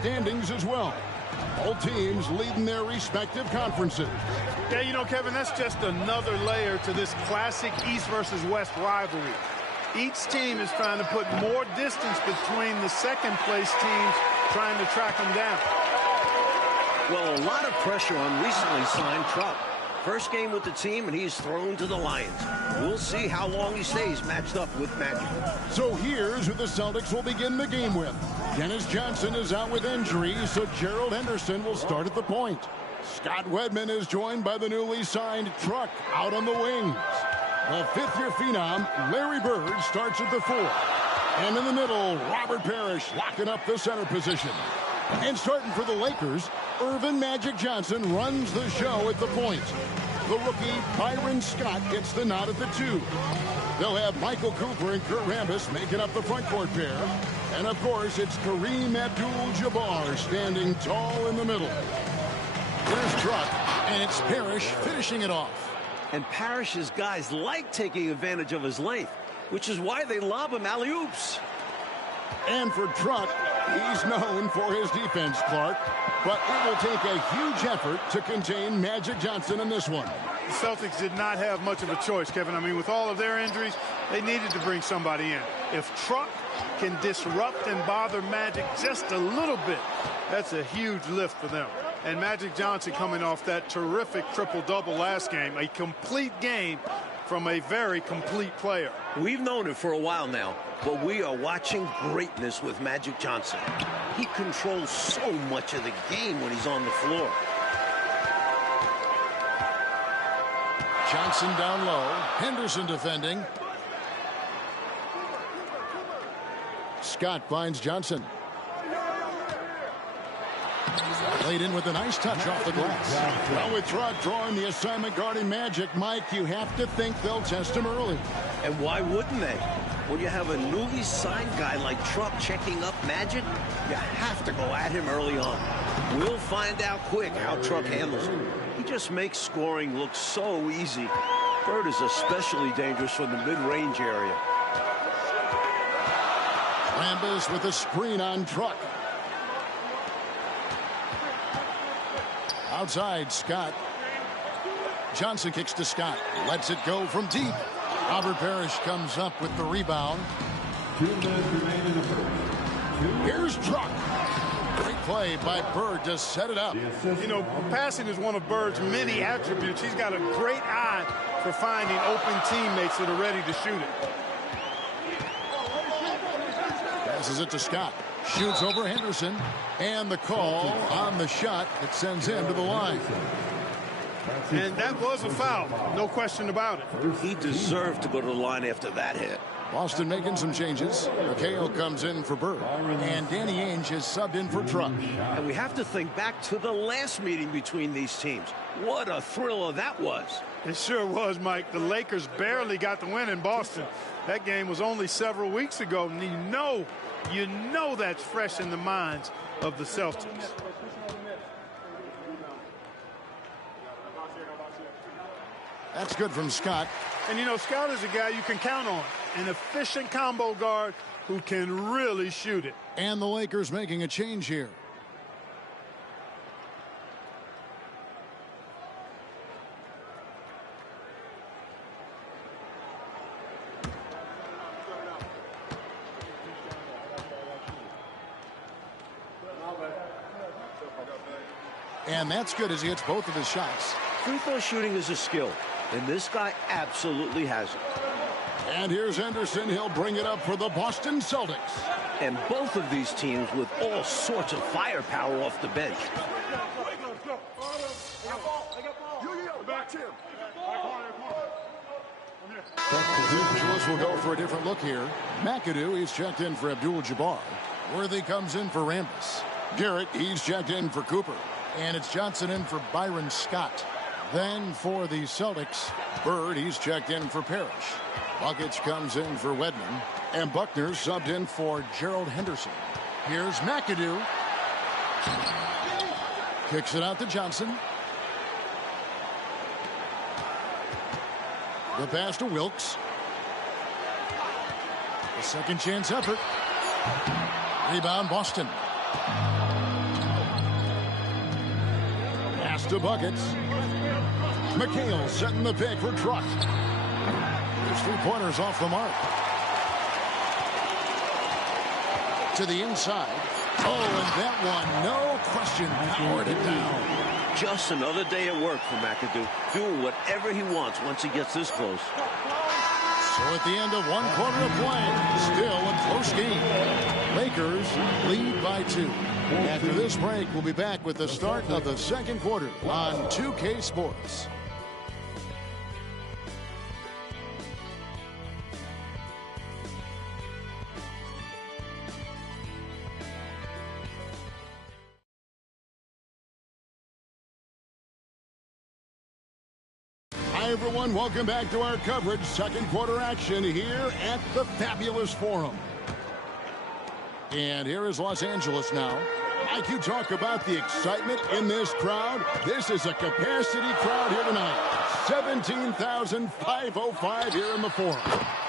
standings as well. Both teams leading their respective conferences. Yeah, you know, Kevin, that's just another layer to this classic East versus West rivalry. Each team is trying to put more distance between the second-place teams trying to track them down. Well, a lot of pressure on recently signed Truck. First game with the team, and he's thrown to the Lions. We'll see how long he stays matched up with Magic. So here's who the Celtics will begin the game with. Dennis Johnson is out with injury, so Gerald Henderson will start at the point. Scott Wedman is joined by the newly signed Truck out on the wings. The fifth-year phenom, Larry Bird, starts at the 4. And in the middle, Robert Parrish locking up the center position. And starting for the Lakers, Irvin Magic Johnson runs the show at the point. The rookie, Byron Scott, gets the nod at the 2. They'll have Michael Cooper and Kurt Rambis making up the front court pair. And, of course, it's Kareem Abdul-Jabbar standing tall in the middle. Here's Truck, and it's Parrish finishing it off. And Parrish's guys like taking advantage of his length, which is why they lob him alley-oops. And for Truck, he's known for his defense, Clark. But it will take a huge effort to contain Magic Johnson in this one. The Celtics did not have much of a choice, Kevin. I mean, with all of their injuries, they needed to bring somebody in. If Truck can disrupt and bother Magic just a little bit, that's a huge lift for them. And Magic Johnson coming off that terrific triple-double last game, a complete game from a very complete player. We've known it for a while now, but we are watching greatness with Magic Johnson. He controls so much of the game when he's on the floor. Johnson down low. Henderson defending. Scott finds Johnson. Laid in with a nice touch off the glass. Well, with Truck drawing the assignment guarding Magic, Mike, you have to think they'll test him early. And why wouldn't they? When you have a newly signed guy like Truck checking up Magic, you have to go at him early on. We'll find out quick how Truck handles it. He just makes scoring look so easy. Bird is especially dangerous from the mid-range area. Rambis with a screen on Truck. Outside, Scott. Johnson kicks to Scott. Lets it go from deep. Robert Parrish comes up with the rebound. Here's Truck. Great play by Bird to set it up. You know, passing is one of Bird's many attributes. He's got a great eye for finding open teammates that are ready to shoot it. Passes it to Scott. Shoots over Henderson. And the call on the shot that sends him to the line. And that was a foul. No question about it. He deserved to go to the line after that hit. Boston making some changes. McHale comes in for Bird. And Danny Ainge has subbed in for Truck. And we have to think back to the last meeting between these teams. What a thriller that was. It sure was, Mike. The Lakers barely got the win in Boston. That game was only several weeks ago. And you know that's fresh in the minds of the Celtics. That's good from Scott. And, you know, Scott is a guy you can count on. An efficient combo guard who can really shoot it. And the Lakers making a change here. And that's good as he hits both of his shots. Free throw shooting is a skill, and this guy absolutely has it. And here's Henderson. He'll bring it up for the Boston Celtics. And both of these teams with all sorts of firepower off the bench. Angeles will go for a different look here. McAdoo, he's checked in for Abdul-Jabbar. Worthy comes in for Rambis. Garrett, he's checked in for Cooper. And it's Johnson in for Byron Scott. Then for the Celtics, Bird, he's checked in for Parrish. Bucket comes in for Wedman. And Buckner subbed in for Gerald Henderson. Here's McAdoo. Kicks it out to Johnson. The pass to Wilkes. A second chance effort. Rebound Boston. pass to Buckets. McHale setting the pick for Truck. There's 3-pointers off the mark. To the inside. Oh, and that one, no question, powered it down. Just another day at work for McAdoo, doing whatever he wants once he gets this close. So at the end of 1 quarter of play, still a close game. Lakers lead by 2. After this break, we'll be back with the start of the second quarter on 2K Sports. Hi, everyone. Welcome back to our coverage. Second quarter action here at the Fabulous Forum. And here is Los Angeles now. Mike, you talk about the excitement in this crowd. This is a capacity crowd here tonight. 17,505 here in the Forum.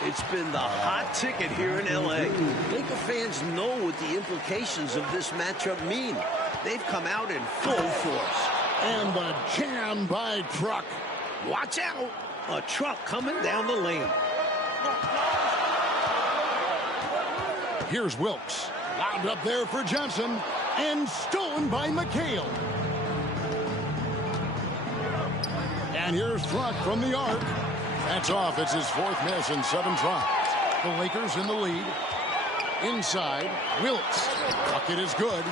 It's been the hot ticket here in L.A. Laker fans know what the implications of this matchup mean. They've come out in full force. And the jam by Truck. Watch out! A truck coming down the lane. Here's Wilkes. Wound up there for Johnson. And stolen by McHale. And here's Truck from the arc. That's off. It's his 4th miss in 7 tries. The Lakers in the lead. Inside, Wilkes. Bucket is good.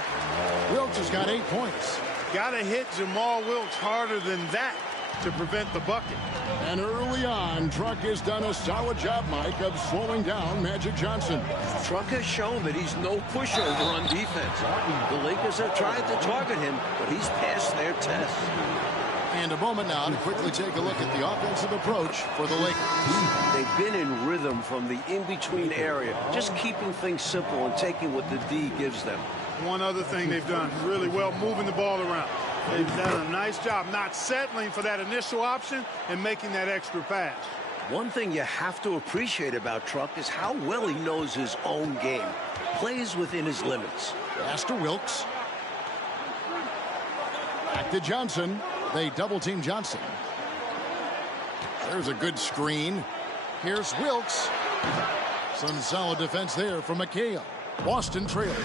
Wilkes has got 8 points. Got to hit Jamal Wilkes harder than that to prevent the bucket. And early on, Truck has done a solid job, Mike, of slowing down Magic Johnson. Truck has shown that he's no pushover on defense. The Lakers have tried to target him, but he's passed their test. And a moment now to quickly take a look at the offensive approach for the Lakers. They've been in rhythm from the in-between area, just keeping things simple and taking what the D gives them. One other thing they've done really well, moving the ball around. They've done a nice job not settling for that initial option and making that extra pass. One thing you have to appreciate about Truck is how well he knows his own game. Plays within his limits. Pass to Wilkes. Back to Johnson. They double-team Johnson. There's a good screen. Here's Wilkes. Some solid defense there from McHale. Boston trailing.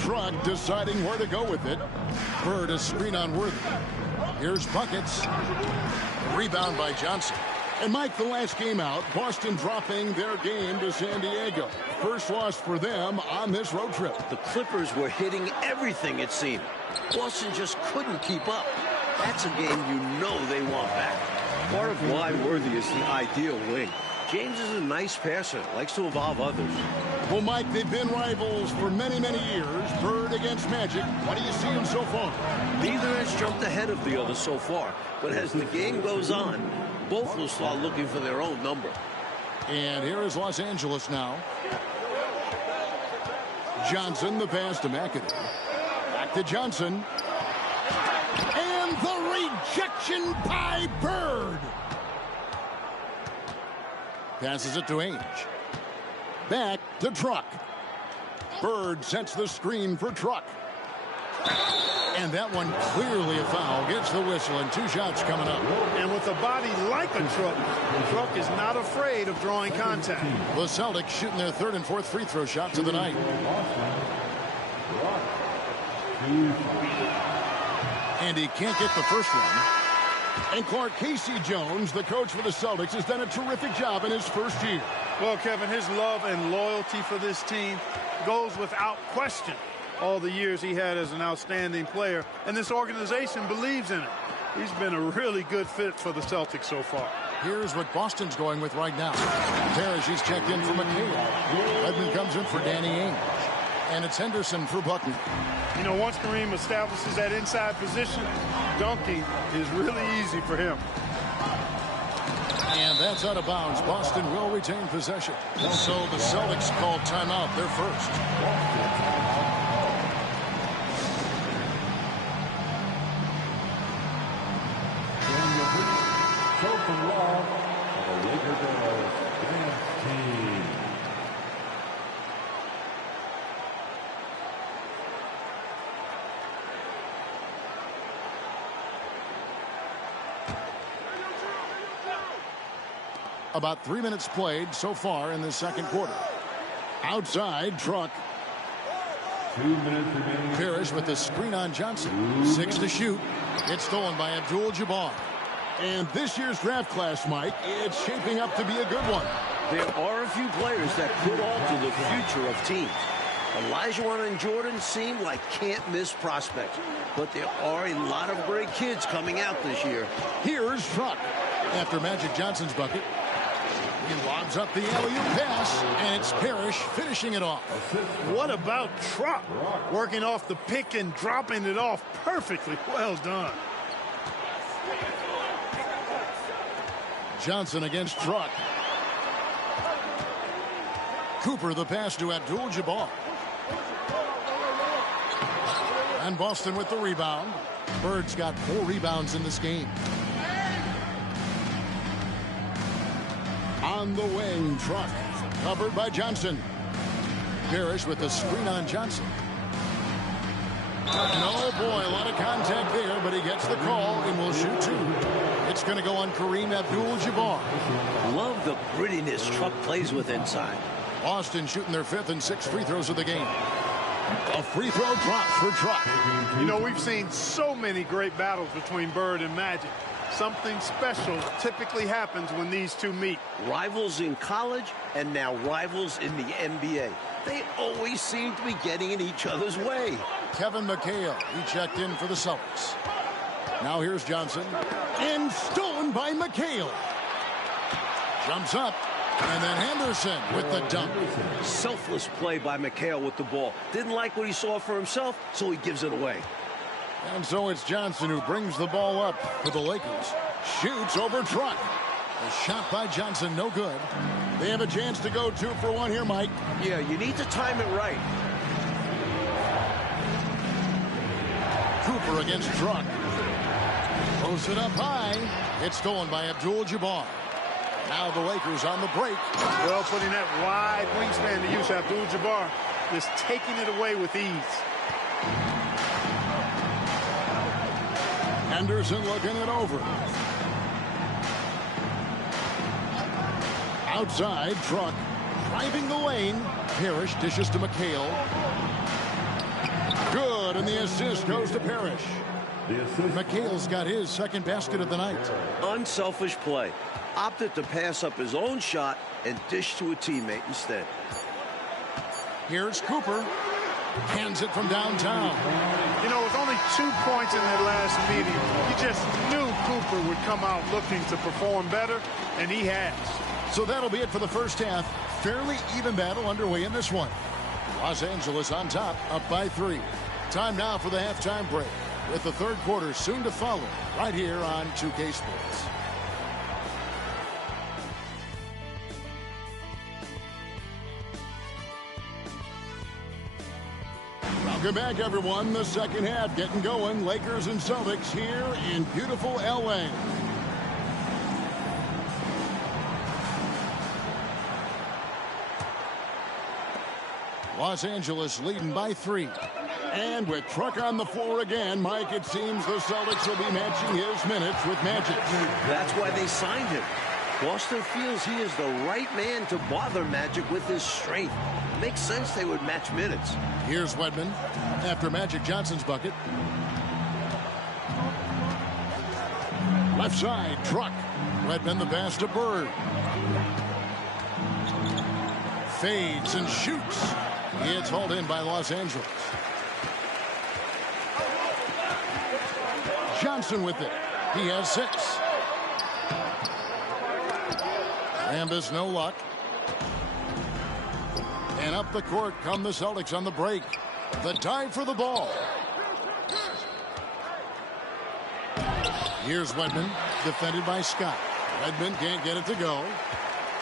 Truck deciding where to go with it. Bird a screen on Worthy. Here's Buckets. Rebound by Johnson. And Mike, the last game out, Boston dropping their game to San Diego. First loss for them on this road trip. The Clippers were hitting everything, it seemed. Boston just couldn't keep up. That's a game you know they want back. Part of why Worthy is the ideal wing. James is a nice passer, likes to evolve others. Well, Mike, they've been rivals for many, many years. Bird against Magic. What do you see him so far? Neither has jumped ahead of the other so far. But as the game goes on, both will start looking for their own number. And here is Los Angeles now. Johnson, the pass to McAdoo. Back to Johnson. And the rejection by Bird. Passes it to Ainge. Back to Truck. Bird sets the screen for Truck. And that one clearly a foul. Gets the whistle and 2 shots coming up. And with a body like a Truck, Truck is not afraid of drawing contact. The Celtics shooting their 3rd and 4th free throw shots of the night. And he can't get the first one. And Clark, Casey Jones, the coach for the Celtics, has done a terrific job in his first year. Well, Kevin, his love and loyalty for this team goes without question. All the years he had as an outstanding player, and this organization believes in him. He's been a really good fit for the Celtics so far. Here's what Boston's going with right now. Parrish, he's checked in for McHale. Redmond comes in for Danny Ainge. And it's Henderson for Buckner. You know, once Kareem establishes that inside position, dunking is really easy for him. And that's out of bounds. Boston will retain possession. So the Celtics call timeout, their first. From Love, the Laker Girls dance team. About 3 minutes played so far in the second quarter. Outside, Truck. 2 minutes remaining. Parrish with the screen on Johnson. 6 to shoot. It's stolen by Abdul-Jabbar. And this year's draft class, Mike, it's shaping up to be a good one. There are a few players that could alter the future of teams. Elijah and Jordan seem like can't-miss prospects. But there are a lot of great kids coming out this year. Here's Truck. After Magic Johnson's bucket, he lobs up the alley-oop pass, and it's Parrish finishing it off. What about Truck? Working off the pick and dropping it off perfectly. Well done. Johnson against Truck. Cooper the pass to Abdul-Jabbar. And Boston with the rebound. Bird's got 4 rebounds in this game. On the wing, Truck. Covered by Johnson. Parrish with the screen on Johnson. No, boy, a lot of contact there, but he gets the call and will shoot 2. It's going to go on Kareem Abdul-Jabbar. Love the grittiness Truck plays with inside. Boston shooting their 5th and 6th free throws of the game. A free throw drops for Truck. You know, we've seen so many great battles between Bird and Magic. Something special typically happens when these two meet. Rivals in college and now rivals in the NBA. They always seem to be getting in each other's way. Kevin McHale, he checked in for the Celtics. Now here's Johnson. And stolen by McHale. Jumps up. And then Henderson with the dunk. Selfless play by McHale with the ball. Didn't like what he saw for himself, so he gives it away. And so it's Johnson who brings the ball up for the Lakers. Shoots over Truck. A shot by Johnson, no good. They have a chance to go 2 for 1 here, Mike. Yeah, you need to time it right. Cooper against Truck. Posted up high. It's stolen by Abdul-Jabbar. Now the Lakers on the break. Well, putting that wide wingspan to use, Abdul-Jabbar just taking it away with ease. Henderson looking it over. Outside, Truck driving the lane. Parrish dishes to McHale. Good, and the assist goes to Parrish. McHale's got his second basket of the night. Unselfish play. Opted to pass up his own shot and dish to a teammate instead. Here's Cooper. Hands it from downtown. You know, with only 2 points in that last meeting, you just knew Cooper would come out looking to perform better, and he has. So that'll be it for the first half. Fairly even battle underway in this one. Los Angeles on top, up by 3. Time now for the halftime break, with the third quarter soon to follow, right here on 2K Sports. Welcome back, everyone. The second half getting going. Lakers and Celtics here in beautiful L.A. Los Angeles leading by 3. And with Truck on the floor again, Mike, it seems the Celtics will be matching his minutes with Magic. That's why they signed him. Boston feels he is the right man to bother Magic with his strength. Makes sense they would match minutes. Here's Wedman after Magic Johnson's bucket. Left side, Truck. Wedman the pass to Bird. Fades and shoots. It's hauled in by Los Angeles. Johnson with it. He has 6. Rambis, no luck. And up the court come the Celtics on the break. The dive for the ball. Here's Wedman, defended by Scott. Wedman can't get it to go.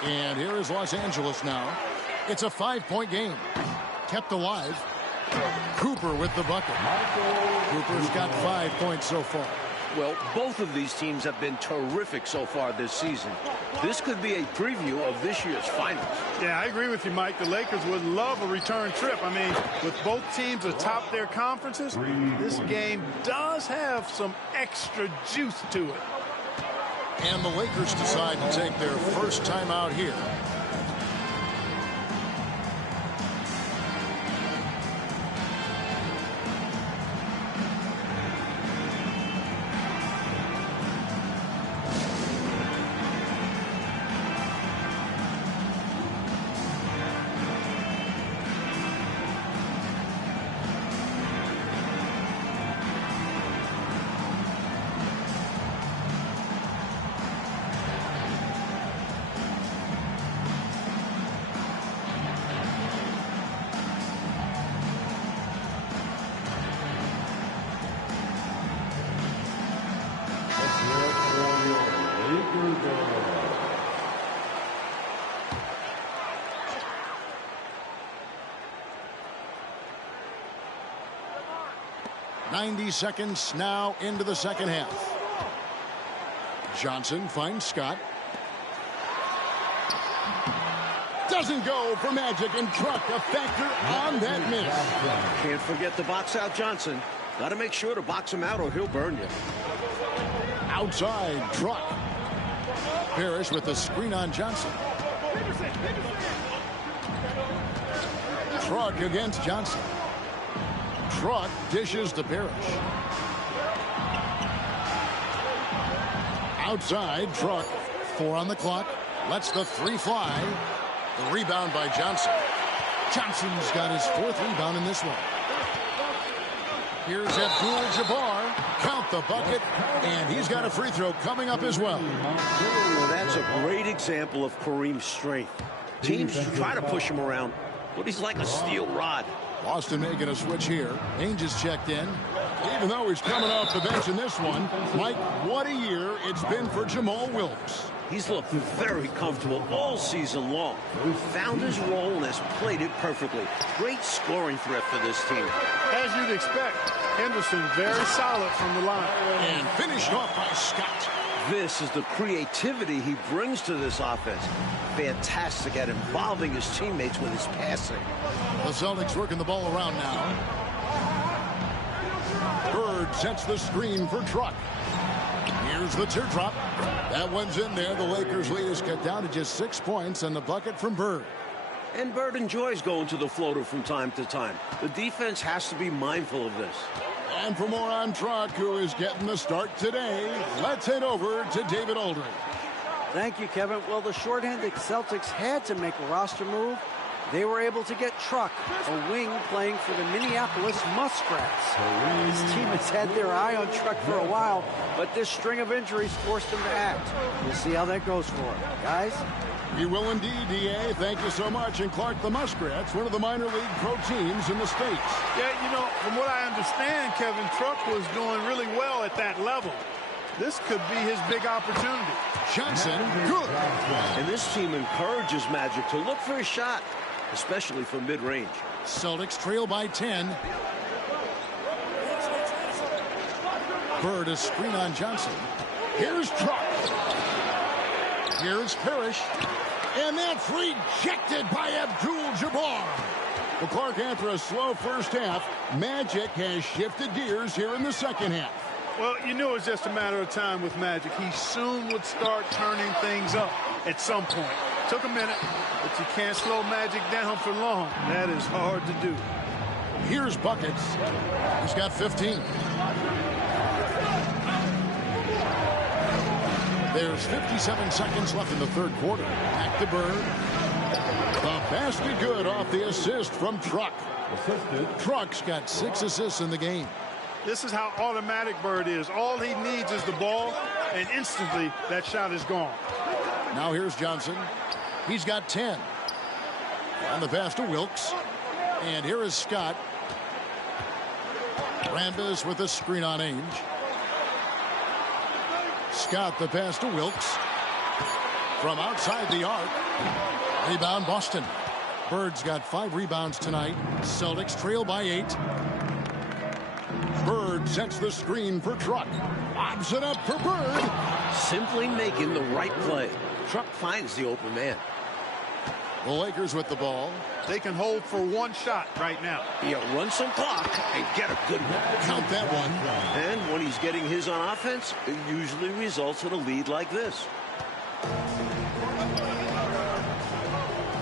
And here is Los Angeles now. It's a 5-point game. Kept alive. Cooper with the bucket. Cooper's got 5 points so far. Well, both of these teams have been terrific so far this season. This could be a preview of this year's finals. Yeah, I agree with you, Mike. The Lakers would love a return trip. I mean, with both teams atop their conferences, this game does have some extra juice to it. And the Lakers decide to take their first timeout here. Lakers are 90 seconds now into the second half. Johnson finds Scott. Doesn't go for Magic, and Truck a factor on that miss. Can't forget to box out Johnson. Got to make sure to box him out or he'll burn you. Outside, Truck. Parrish with the screen on Johnson. Truck against Johnson. Truck dishes to Parrish. Outside, Truck. 4 on the clock. Lets the 3 fly. The rebound by Johnson. Johnson's got his 4th rebound in this one. Here's Abdul-Jabbar. Count the bucket. And he's got a free throw coming up as well. Well, that's a great example of Kareem's strength. Teams try to push him around, but he's like a steel rod. Boston making a switch here. Ainge is checked in. Even though he's coming off the bench in this one, Mike, what a year it's been for Jamal Wilkes. He's looked very comfortable all season long. Found his role and has played it perfectly. Great scoring threat for this team. As you'd expect, Henderson very solid from the line. And finished off by Scott. This is the creativity he brings to this offense. Fantastic at involving his teammates with his passing. The Celtics working the ball around now. Bird sets the screen for Truck. Here's the teardrop. That one's in there. The Lakers lead is cut down to just 6 points, and the bucket from Bird. And Bird enjoys going to the floater from time to time. The defense has to be mindful of this. And for more on Truck, who is getting the start today, let's head over to David Aldridge. Thank you, Kevin. Well, the shorthanded Celtics had to make a roster move. They were able to get Truck, a wing playing for the Minneapolis Muskrats. This team has had their eye on Truck for a while, but this string of injuries forced them to act. We'll see how that goes for them. Guys? We will indeed, D.A. Thank you so much. And Clark, the Muskrats, one of the minor league pro teams in the States. Yeah, you know, from what I understand, Kevin, Truck was doing really well at that level. This could be his big opportunity. Johnson, good. And this team encourages Magic to look for a shot, especially from mid-range. Celtics trail by 10. Bird a screen on Johnson. Here's Truck. Here's Parrish. And that's rejected by Abdul-Jabbar. Well, Clark, after a slow first half, Magic has shifted gears here in the second half. Well, you knew it was just a matter of time with Magic. He soon would start turning things up at some point. Took a minute, but you can't slow Magic down for long. That is hard to do. Here's Buckets. He's got 15. There's 57 seconds left in the third quarter. Back to Bird. The basket good off the assist from Truck. Truck's got 6 assists in the game. This is how automatic Bird is. All he needs is the ball, and instantly that shot is gone. Now here's Johnson. He's got 10. On the pass to Wilkes. And here is Scott. Rambis with a screen on Ainge. Scott the pass to Wilkes. From outside the arc. Rebound Boston. Bird's got 5 rebounds tonight. Celtics trail by 8. Bird sets the screen for Truck. Lobs it up for Bird. Simply making the right play. Truck finds the open man. The Lakers with the ball. They can hold for one shot right now. Yeah, run some clock and get a good one. Count that one. And when he's getting his on offense, it usually results in a lead like this.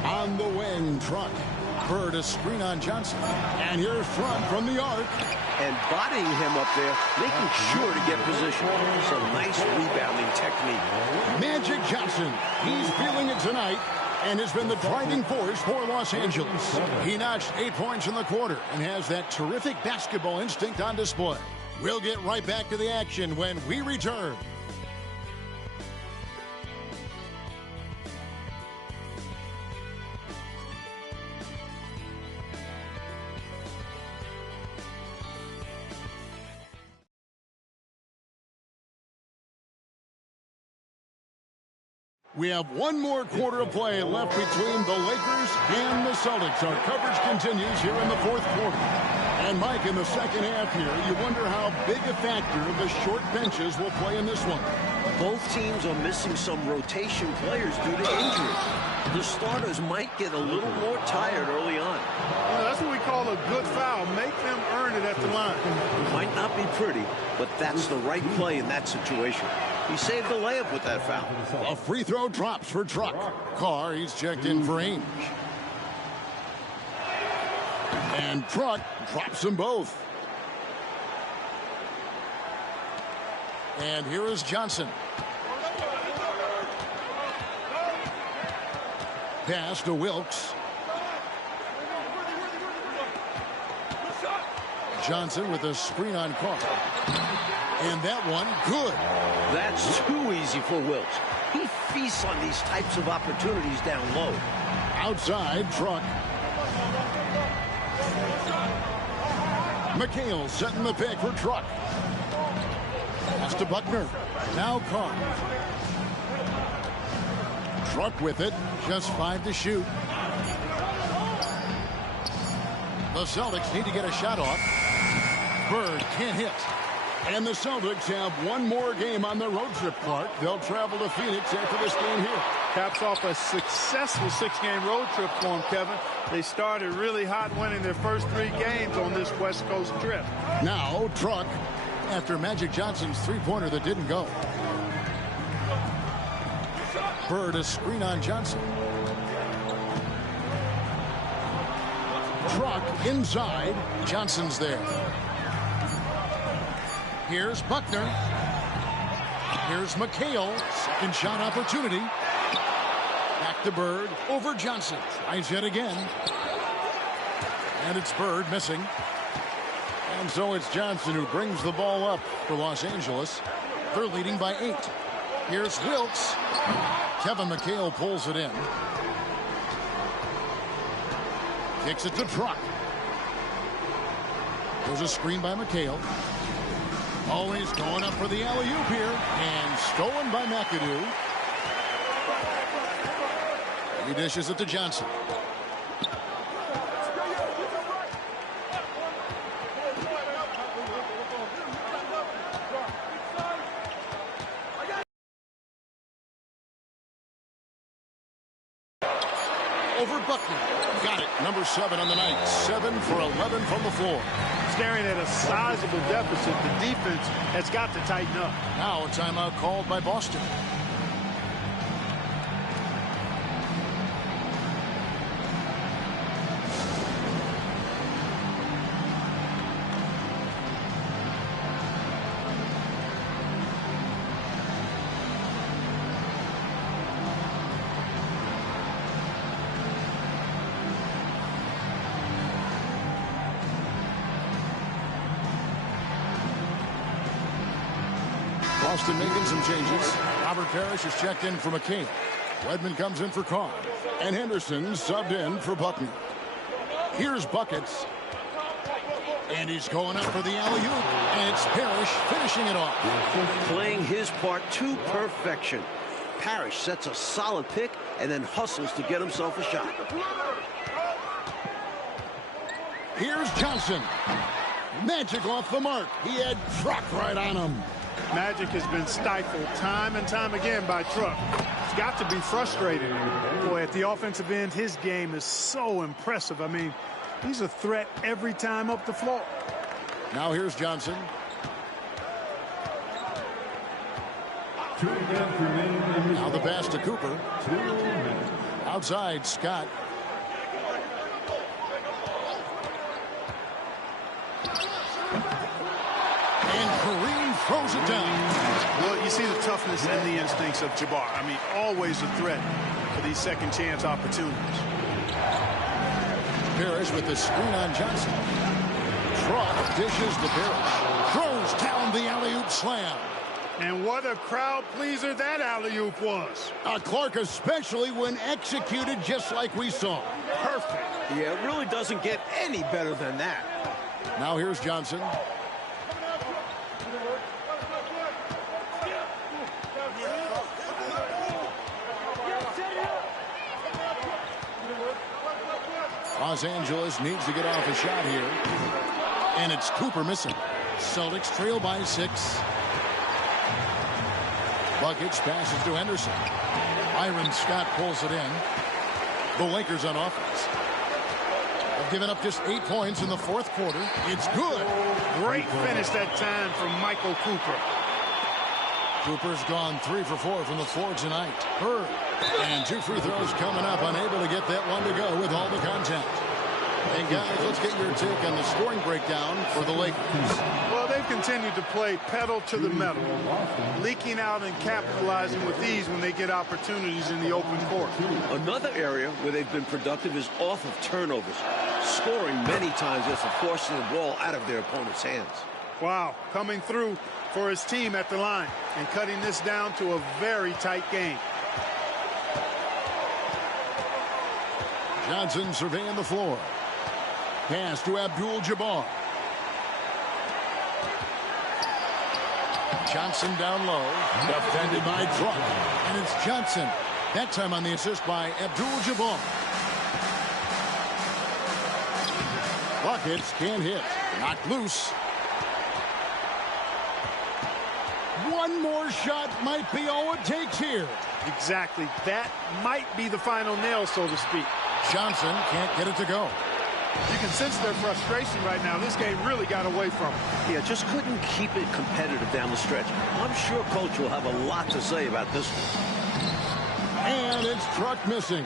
On the wing, Truck. Bird a screen on Johnson. And here's Truck from the arc. And bodying him up there, making sure to get position. Some nice rebounding technique. Magic Johnson. He's feeling it tonight and has been the driving force for Los Angeles. He notched 8 points in the quarter and has that terrific basketball instinct on display. We'll get right back to the action when we return. We have one more quarter of play left between the Lakers and the Celtics. Our coverage continues here in the fourth quarter. And, Mike, in the second half here, you wonder how big a factor the short benches will play in this one. Both teams are missing some rotation players due to injury. The starters might get a little more tired early on. That's what we call a good foul. Make them earn it at the line. It might not be pretty, but that's the right play in that situation. He saved the layup with that foul. A free throw drops for Truck. Carr, he's checked in for Ainge. And Truck drops them both. And here is Johnson. Pass to Wilkes. Johnson with a screen on Carr. And that one, good. That's too easy for Wilkes. He feasts on these types of opportunities down low. Outside, Truck. McHale setting the pick for Truck. Pass to Buckner. Now Carr. Truck with it. Just 5 to shoot. The Celtics need to get a shot off. Bird can't hit. And the Celtics have one more game on their road trip, Clark. They'll travel to Phoenix after this game here. Caps off a successful 6-game road trip for them, Kevin. They started really hot, winning their first 3 games on this West Coast trip. Now, Truck, after Magic Johnson's three-pointer that didn't go. Bird a screen on Johnson. Truck inside. Johnson's there. Here's Buckner. Here's McHale. Second shot opportunity. Back to Bird. Over Johnson. Tries yet again. And it's Bird missing. And so it's Johnson who brings the ball up for Los Angeles. They're leading by 8. Here's Wilkes. Kevin McHale pulls it in. Kicks it to Truck. There's a screen by McHale. Always going up for the alley-oop here. And stolen by McAdoo. He dishes it to Johnson. Over Buckner. Got it. Number 7 on the night. 7 for 11 from the floor. Staring at a sizable deficit, the defense has got to tighten up. Now a timeout called by Boston. Boston making some changes. Robert Parrish is checked in for McCain. Wedman comes in for Carr. And Henderson subbed in for Buckner. Here's Buckets. And he's going up for the alley-oop. And it's Parrish finishing it off. Playing his part to perfection. Parrish sets a solid pick and then hustles to get himself a shot. Here's Johnson. Magic off the mark. He had Truck right on him. Magic has been stifled time and time again by Truck. He's got to be frustrated. Boy, at the offensive end, his game is so impressive. I mean, he's a threat every time up the floor. Now here's Johnson. 2 minutes remaining. Now the pass to Cooper. 2 minutes. Outside, Scott. And Kareem throws it down. Well, you see the toughness and the instincts of Jabbar. I mean, always a threat for these second chance opportunities. Parrish with the screen on Johnson. Truck dishes to Parrish. Throws down the alley-oop slam. And what a crowd pleaser that alley-oop was. Clark, especially when executed just like we saw. Perfect. Yeah, it really doesn't get any better than that. Now here's Johnson. Los Angeles needs to get off a shot here. And it's Cooper missing. Celtics trail by 6. Buckets passes to Henderson. Byron Scott pulls it in. The Lakers on offense have given up just 8 points in the fourth quarter. It's good. Great finish that time from Michael Cooper. Cooper's gone 3 for 4 from the floor tonight. Bird. And 2 free throws coming up. Unable to get that one to go with all the contact. And guys, let's get your take on the scoring breakdown for the Lakers. Well, they've continued to play pedal to the metal, leaking out and capitalizing with ease when they get opportunities in the open court. Another area where they've been productive is off of turnovers, scoring many times after forcing the ball out of their opponent's hands. Wow, coming through for his team at the line and cutting this down to a very tight game. Johnson surveying the floor. Pass to Abdul-Jabbar. Johnson down low. Defended by Truck. And it's Johnson. That time on the assist by Abdul-Jabbar. Buckets can't hit. Knocked loose. One more shot might be all it takes here. Exactly. That might be the final nail, so to speak. Johnson can't get it to go. You can sense their frustration right now. This game really got away from them. Yeah, just couldn't keep it competitive down the stretch. I'm sure Coach will have a lot to say about this one. And it's Truck missing.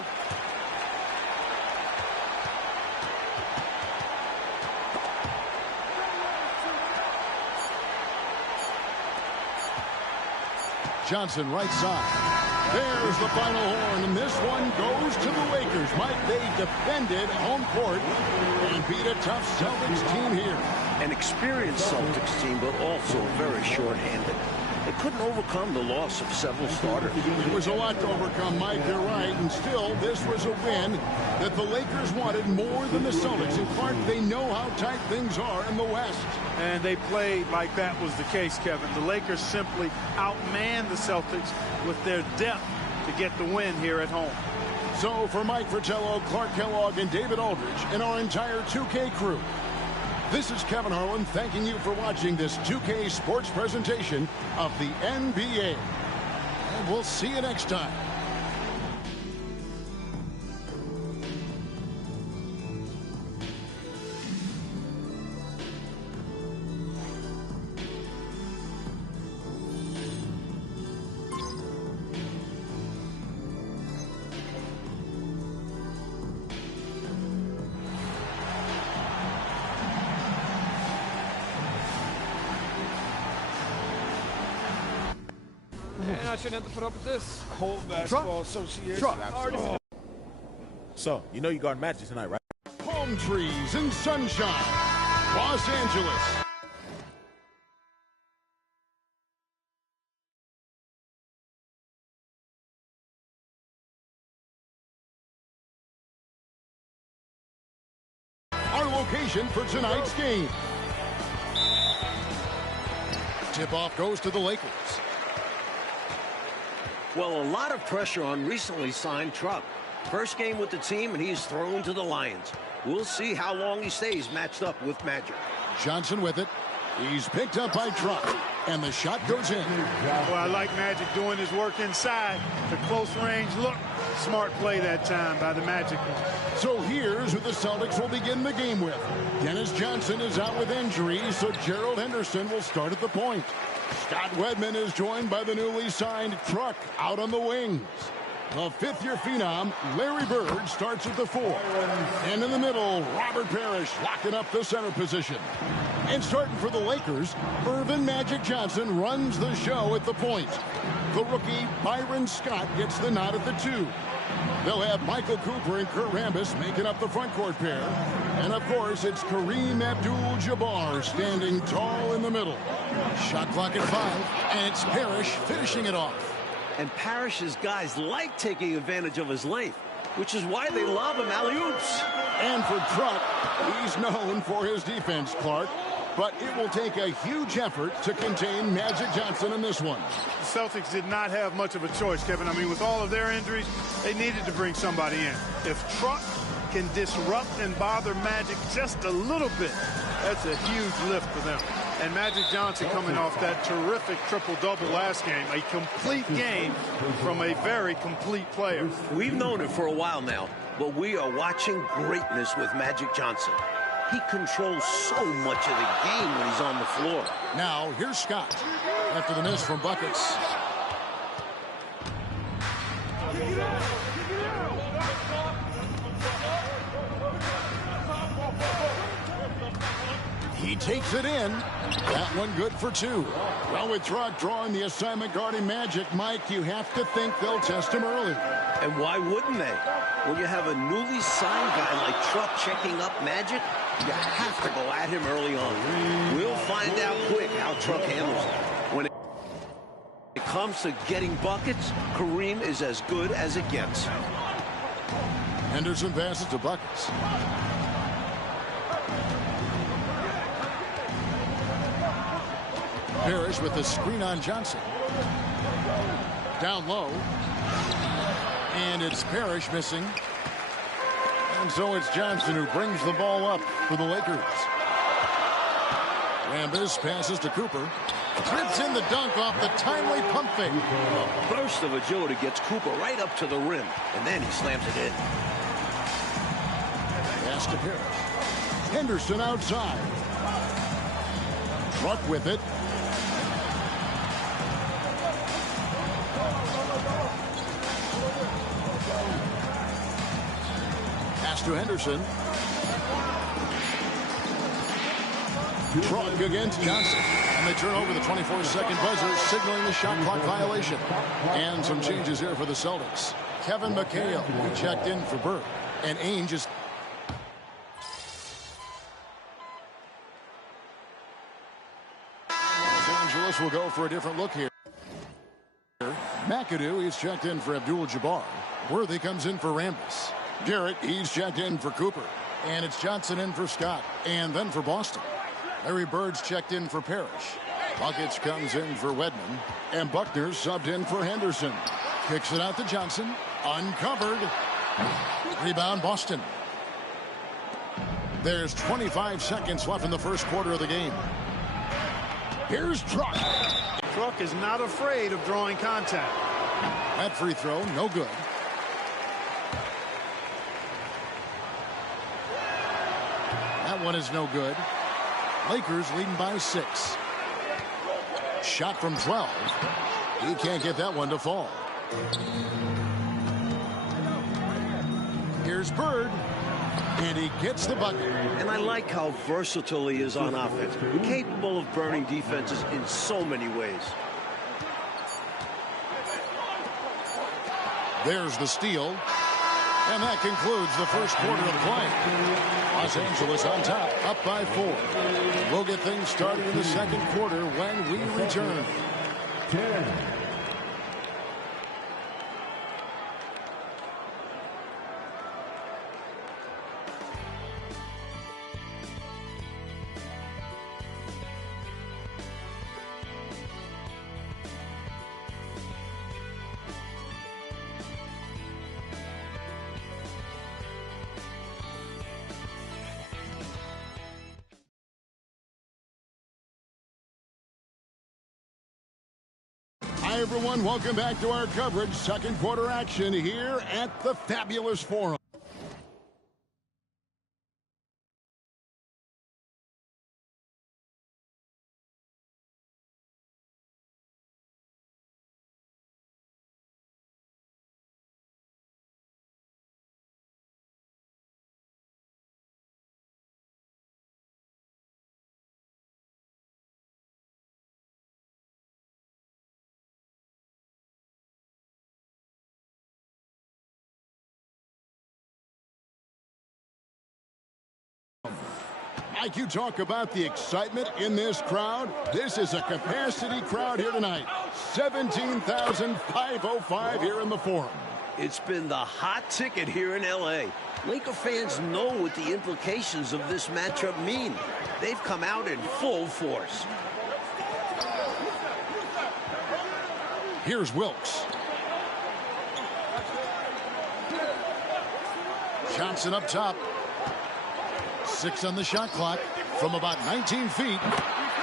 Johnson right side. There's the final horn, and this one goes to the Lakers. Mike, they defended home court and beat a tough Celtics team here. An experienced Celtics team, but also very short-handed. They couldn't overcome the loss of several starters. It was a lot to overcome, Mike, you're right, and still, this was a win that the Lakers wanted more than the Celtics. And Clark, they know how tight things are in the West. And they played like that was the case, Kevin. The Lakers simply outmanned the Celtics with their depth to get the win here at home. So for Mike Fratello, Clark Kellogg, and David Aldridge, and our entire 2K crew, this is Kevin Harlan thanking you for watching this 2K Sports presentation of the NBA. And we'll see you next time. And I shouldn't have to put up with this. Whole basketball association. So, you know you got Magic tonight, right? Palm trees and sunshine. Los Angeles. Our location for tonight's game. Tip-off goes to the Lakers. Well, a lot of pressure on recently signed Truck. First game with the team, and he's thrown to the Lions. We'll see how long he stays matched up with Magic. Johnson with it. He's picked up by Truck, and the shot goes in. Well, I like Magic doing his work inside. The close range look. Smart play that time by the Magic. So here's who the Celtics will begin the game with. Dennis Johnson is out with injury, so Gerald Henderson will start at the point. Scott Wedman is joined by the newly signed Truck out on the wings. The fifth-year phenom, Larry Bird, starts at the 4. And in the middle, Robert Parrish locking up the center position. And starting for the Lakers, Irvin Magic Johnson runs the show at the point. The rookie, Byron Scott, gets the nod at the 2. They'll have Michael Cooper and Kurt Rambis making up the front court pair. And, of course, it's Kareem Abdul-Jabbar standing tall in the middle. Shot clock at 5, and it's Parrish finishing it off. And Parrish's guys like taking advantage of his length, which is why they lob him alley-oops. And for Truck, he's known for his defense, Clark. But it will take a huge effort to contain Magic Johnson in this one. The Celtics did not have much of a choice, Kevin. I mean, with all of their injuries, they needed to bring somebody in. If Truck can disrupt and bother Magic just a little bit, that's a huge lift for them. And Magic Johnson coming off that terrific triple-double last game. A complete game from a very complete player. We've known it for a while now, but we are watching greatness with Magic Johnson. He controls so much of the game when he's on the floor. Now, here's Scott after the miss from Buckets. He takes it in. That one good for 2. Well, with Truck drawing the assignment guarding Magic, Mike, you have to think they'll test him early. And why wouldn't they? When you have a newly signed guy like Truck checking up Magic, you have to go at him early on. We'll find out quick how Truck handles it. When it comes to getting buckets, Kareem is as good as it gets. Henderson passes to Buckets. Parrish with the screen on Johnson. Down low. And it's Parrish missing. And so it's Johnson who brings the ball up for the Lakers. Rambis passes to Cooper. Trips in the dunk off the timely pump fake. A burst of agility gets Cooper right up to the rim, and then he slams it in. Pass to Parrish. Henderson outside. Truck with it. Pass to Henderson. Truck against Johnson. And they turn over the 24-second buzzer, signaling the shot clock violation. And some changes here for the Celtics. Kevin McHale checked in for Bird. And Ainge is... Los Angeles will go for a different look here. McAdoo, he's checked in for Abdul-Jabbar. Worthy comes in for Rambis. Garrett, he's checked in for Cooper. And it's Johnson in for Scott. And then for Boston. Larry Bird's checked in for Parrish. Buckets comes in for Wedman. And Buckner's subbed in for Henderson. Kicks it out to Johnson. Uncovered. Rebound Boston. There's 25 seconds left in the first quarter of the game. Here's Truck. Truck is not afraid of drawing contact. That free throw, no good. That one is no good. Lakers leading by 6. Shot from 12. He can't get that one to fall. Here's Bird. And he gets the bucket. And I like how versatile he is on offense. Capable of burning defenses in so many ways. There's the steal. And that concludes the first quarter of play. Los Angeles on top, up by 4. We'll get things started in the second quarter when we return. 10. Hi, everyone. Welcome back to our coverage. Second quarter action here at the Fabulous Forum. Mike, you talk about the excitement in this crowd. This is a capacity crowd here tonight. 17,505 here in the Forum. It's been the hot ticket here in L.A. Laker fans know what the implications of this matchup mean. They've come out in full force. Here's Wilkes. Johnson up top. 6 on the shot clock from about 19 feet.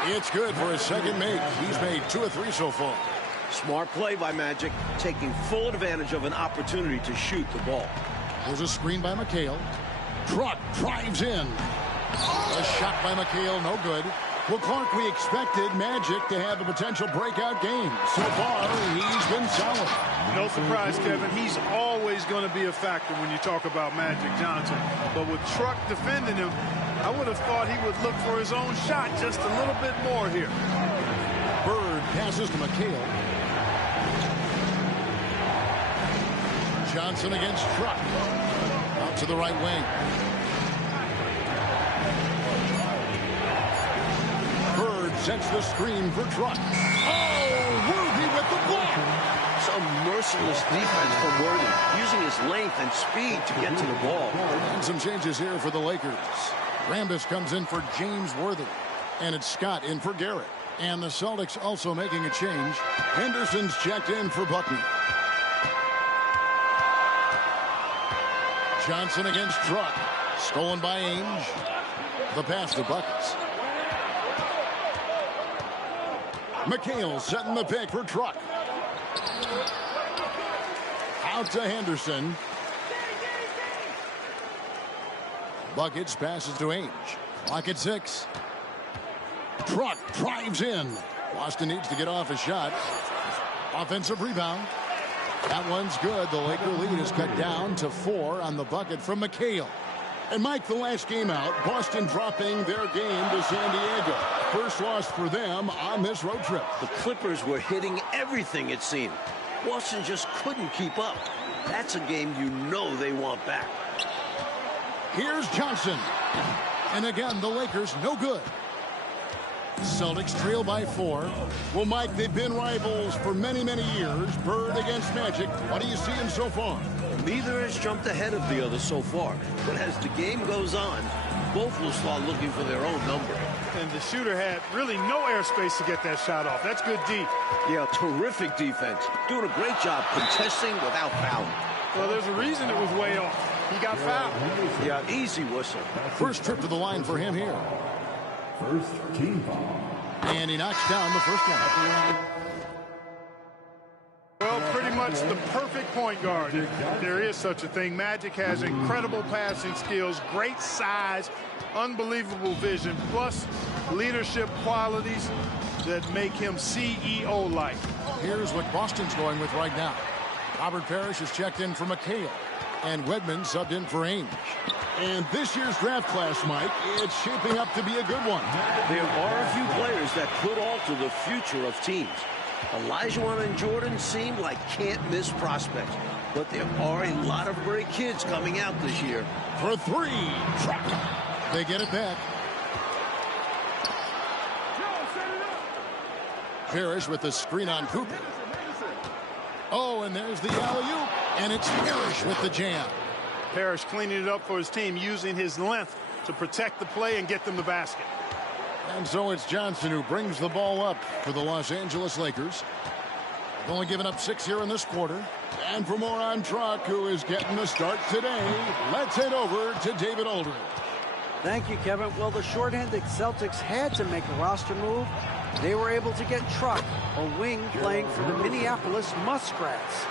It's good for his second make. He's made 2 of 3 so far. Smart play by Magic, taking full advantage of an opportunity to shoot the ball. There's a screen by McHale. Truck drives in. A shot by McHale, no good. Well, Clark, we expected Magic to have a potential breakout game. So far, he's been solid. No surprise, Kevin. He's always going to be a factor when you talk about Magic Johnson. But with Truck defending him, I would have thought he would look for his own shot just a little bit more here. Bird passes to McHale. Johnson against Truck. Out to the right wing. Bird sets the screen for Truck. Oh, Worthy with the block. Some merciless defense from Worthy, using his length and speed to get to the ball. And some changes here for the Lakers. Rambis comes in for James Worthy. And it's Scott in for Garrett. And the Celtics also making a change. Henderson's checked in for Buckner. Johnson against Truck. Stolen by Ainge. The pass to Buckets. McHale setting the pick for Truck. Out to Henderson. Buckets passes to Ainge. Clock at 6. Truck drives in. Boston needs to get off a shot. Offensive rebound. That one's good. The Laker lead is cut down to 4 on the bucket from McHale. And Mike, the last game out, Boston dropping their game to San Diego. First loss for them on this road trip. The Clippers were hitting everything, it seemed. Boston just couldn't keep up. That's a game you know they want back. Here's Johnson. And again, the Lakers no good. Celtics trail by 4. Well, Mike, they've been rivals for many, many years. Bird against Magic. What are you seeing so far? Neither has jumped ahead of the other so far. But as the game goes on, both will start looking for their own number. And the shooter had really no airspace to get that shot off. That's good D. Yeah, terrific defense. Doing a great job contesting without fouling. Well, there's a reason it was way off. He got fouled. Yeah, easy whistle. First trip to the line for him here. First team foul. And he knocks down the first one. Well, pretty much the perfect point guard. There is such a thing. Magic has incredible passing skills, great size, unbelievable vision, plus leadership qualities that make him CEO-like. Here's what Boston's going with right now. Robert Parrish is checked in for McHale. And Wedman subbed in for Ainge. And this year's draft class, Mike, it's shaping up to be a good one. There are a few players that could alter the future of teams. Olajuwon and Jordan seem like can't-miss prospects. But there are a lot of great kids coming out this year. For 3. Truck. They get it back. Parrish with the screen on Cooper. Oh, and there's the alley-oop. And it's Parrish with the jam. Parrish cleaning it up for his team, using his length to protect the play and get them the basket. And so it's Johnson who brings the ball up for the Los Angeles Lakers. They've only given up 6 here in this quarter. And for more on Truck, who is getting the start today, let's head over to David Aldridge. Thank you, Kevin. Well, the shorthanded Celtics had to make a roster move. They were able to get Truck, a wing playing for the Minneapolis Muskrats.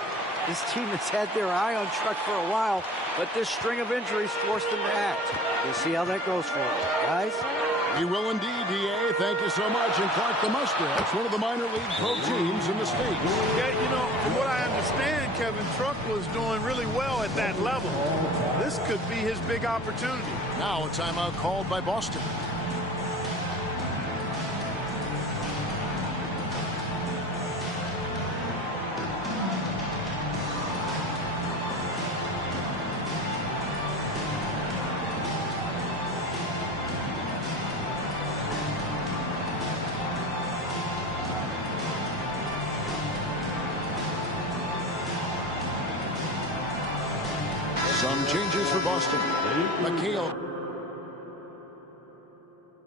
This team has had their eye on Truck for a while, but this string of injuries forced them to act. We'll see how that goes for them. Guys? We will indeed, D.A. Thank you so much. And Clark, the Muskrats, one of the minor league pro teams in the state. Yeah, you know, from what I understand, Kevin, Truck was doing really well at that level. This could be his big opportunity. Now a timeout called by Boston. Some changes for Boston. McHale